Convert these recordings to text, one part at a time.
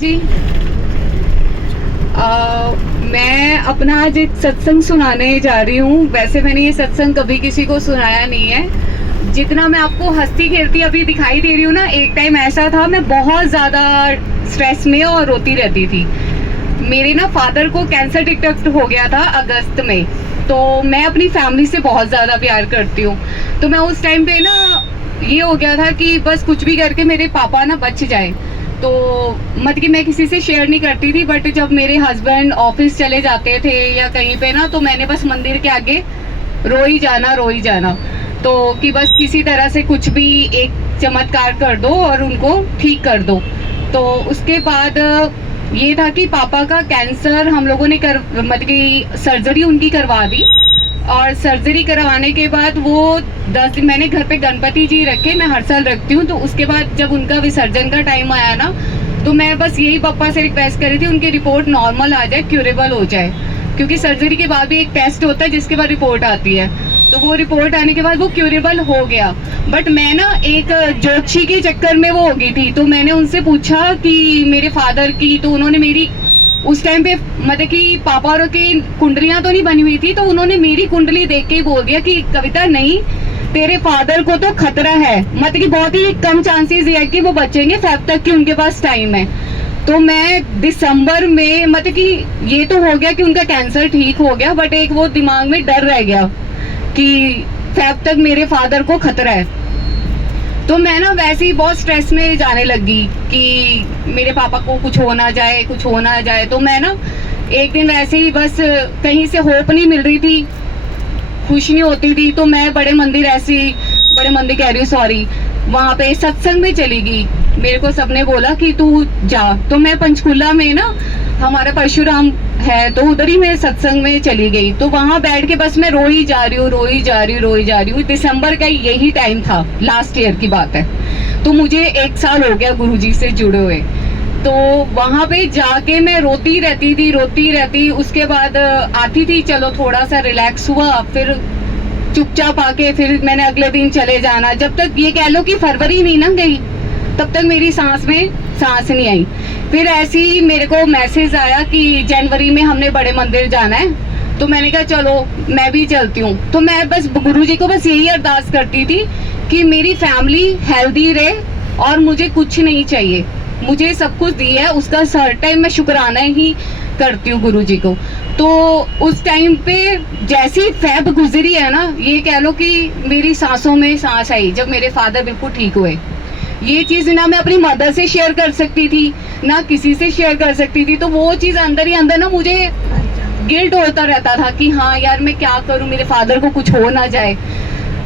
जी मैं अपना आज एक सत्संग सुनाने जा रही हूँ। वैसे मैंने ये सत्संग कभी किसी को सुनाया नहीं है। जितना मैं आपको हंसती खेलती अभी दिखाई दे रही हूँ ना, एक टाइम ऐसा था मैं बहुत ज़्यादा स्ट्रेस में और रोती रहती थी। मेरे ना फादर को कैंसर डिटेक्ट हो गया था अगस्त में। तो मैं अपनी फैमिली से बहुत ज़्यादा प्यार करती हूँ। तो मैं उस टाइम पे ना ये हो गया था कि बस कुछ भी करके मेरे पापा ना बच जाए। तो मतलब कि मैं किसी से शेयर नहीं करती थी, बट जब मेरे हस्बैंड ऑफिस चले जाते थे या कहीं पे ना, तो मैंने बस मंदिर के आगे रो ही जाना। तो कि बस किसी तरह से कुछ भी एक चमत्कार कर दो और उनको ठीक कर दो। तो उसके बाद ये था कि पापा का कैंसर हम लोगों ने मतलब कि सर्जरी उनकी करवा दी। और सर्जरी करवाने के बाद वो 10 दिन मैंने घर पे गणपति जी रखे, मैं हर साल रखती हूँ। तो उसके बाद जब उनका विसर्जन का टाइम आया ना, तो मैं बस यही पापा से रिक्वेस्ट कर रही थी उनकी रिपोर्ट नॉर्मल आ जाए, क्यूरेबल हो जाए। क्योंकि सर्जरी के बाद भी एक टेस्ट होता है जिसके बाद रिपोर्ट आती है। तो वो रिपोर्ट आने के बाद वो क्यूरेबल हो गया। बट मैं ना एक ज्योतिषी के चक्कर में वो हो गई थी। तो मैंने उनसे पूछा कि मेरे फादर की, तो उन्होंने मेरी उस टाइम पे मतलब कि पापा और की कुंडलियां तो नहीं बनी हुई थी, तो उन्होंने मेरी कुंडली देख के ही बोल दिया कि कविता नहीं, तेरे फादर को तो खतरा है, मतलब कि बहुत ही कम चांसेस है कि वो बचेंगे, फेब तक की उनके पास टाइम है। तो मैं दिसंबर में मतलब कि ये तो हो गया कि उनका कैंसर ठीक हो गया, बट एक वो दिमाग में डर रह गया कि फेब तक मेरे फादर को खतरा है। तो मैं ना वैसे ही बहुत स्ट्रेस में जाने लगी कि मेरे पापा को कुछ हो ना जाए। तो मैं ना एक दिन वैसे ही बस कहीं से होप नहीं मिल रही थी, खुश नहीं होती थी। तो मैं बड़े मंदिर कह रही हूँ, सॉरी, वहाँ पे सत्संग में चली गई। मेरे को सबने बोला कि तू जा। तो मैं पंचकुला में ना हमारा परशुराम है, तो उधर ही मैं सत्संग में चली गई। तो वहां बैठ के बस मैं रो ही जा रही हूँ। दिसंबर का दिसंबर का टाइम था, लास्ट ईयर की बात है। तो मुझे 1 साल हो गया गुरुजी से जुड़े हुए। तो वहां पे जाके मैं रोती रहती। उसके बाद आती थी, चलो थोड़ा सा रिलैक्स हुआ, फिर चुपचाप आके फिर मैंने अगले दिन चले जाना। जब तक ये कह लो कि फरवरी नहीं ना गई, तब तक मेरी सांस में सांस नहीं आई। फिर ऐसे ही मेरे को मैसेज आया कि जनवरी में हमने बड़े मंदिर जाना है। तो मैंने कहा चलो मैं भी चलती हूँ। तो मैं बस गुरुजी को बस यही अरदास करती थी कि मेरी फैमिली हेल्दी रहे और मुझे कुछ नहीं चाहिए, मुझे सब कुछ दिया है, उसका हर टाइम मैं शुक्राना ही करती हूँ गुरुजी को। तो उस टाइम पे जैसी फैब गुजरी है ना, ये कह लो कि मेरी सांसों में सांस आई जब मेरे फादर बिल्कुल ठीक हुए। ये चीज ना मैं अपनी मदर से शेयर कर सकती थी, ना किसी से शेयर कर सकती थी। तो वो चीज अंदर ही अंदर ना मुझे गिल्ट होता रहता था कि हाँ यार मैं क्या करूं, मेरे फादर को कुछ हो ना जाए।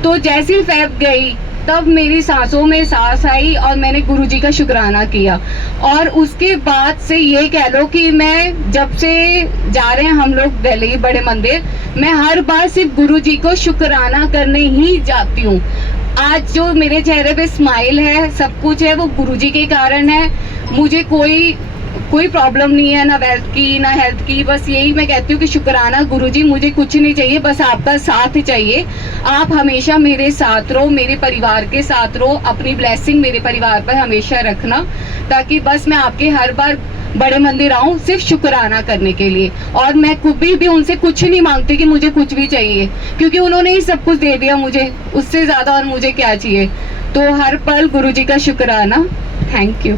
तो जैसी फैब गई तब मेरी सांसों में सांस आई और मैंने गुरुजी का शुक्राना किया। और उसके बाद से ये कह लो कि मैं जब से जा रहे हैं हम लोग दिल्ली बड़े मंदिर, मैं हर बार सिर्फ गुरुजी को शुक्राना करने ही जाती हूँ। आज जो मेरे चेहरे पे स्माइल है, सब कुछ है, वो गुरुजी के कारण है। मुझे कोई प्रॉब्लम नहीं है, ना वेल्थ की ना हेल्थ की। बस यही मैं कहती हूँ कि शुक्राना गुरुजी, मुझे कुछ नहीं चाहिए, बस आपका साथ चाहिए। आप हमेशा मेरे साथ रहो, मेरे परिवार के साथ रहो, अपनी ब्लेसिंग मेरे परिवार पर हमेशा रखना, ताकि बस मैं आपके हर बार बड़े मंदिर आऊं सिर्फ शुक्राना करने के लिए। और मैं कभी भी उनसे कुछ नहीं मांगती कि मुझे कुछ भी चाहिए, क्योंकि उन्होंने ही सब कुछ दे दिया मुझे, उससे ज्यादा और मुझे क्या चाहिए। तो हर पल गुरुजी का शुक्राना। Thank you.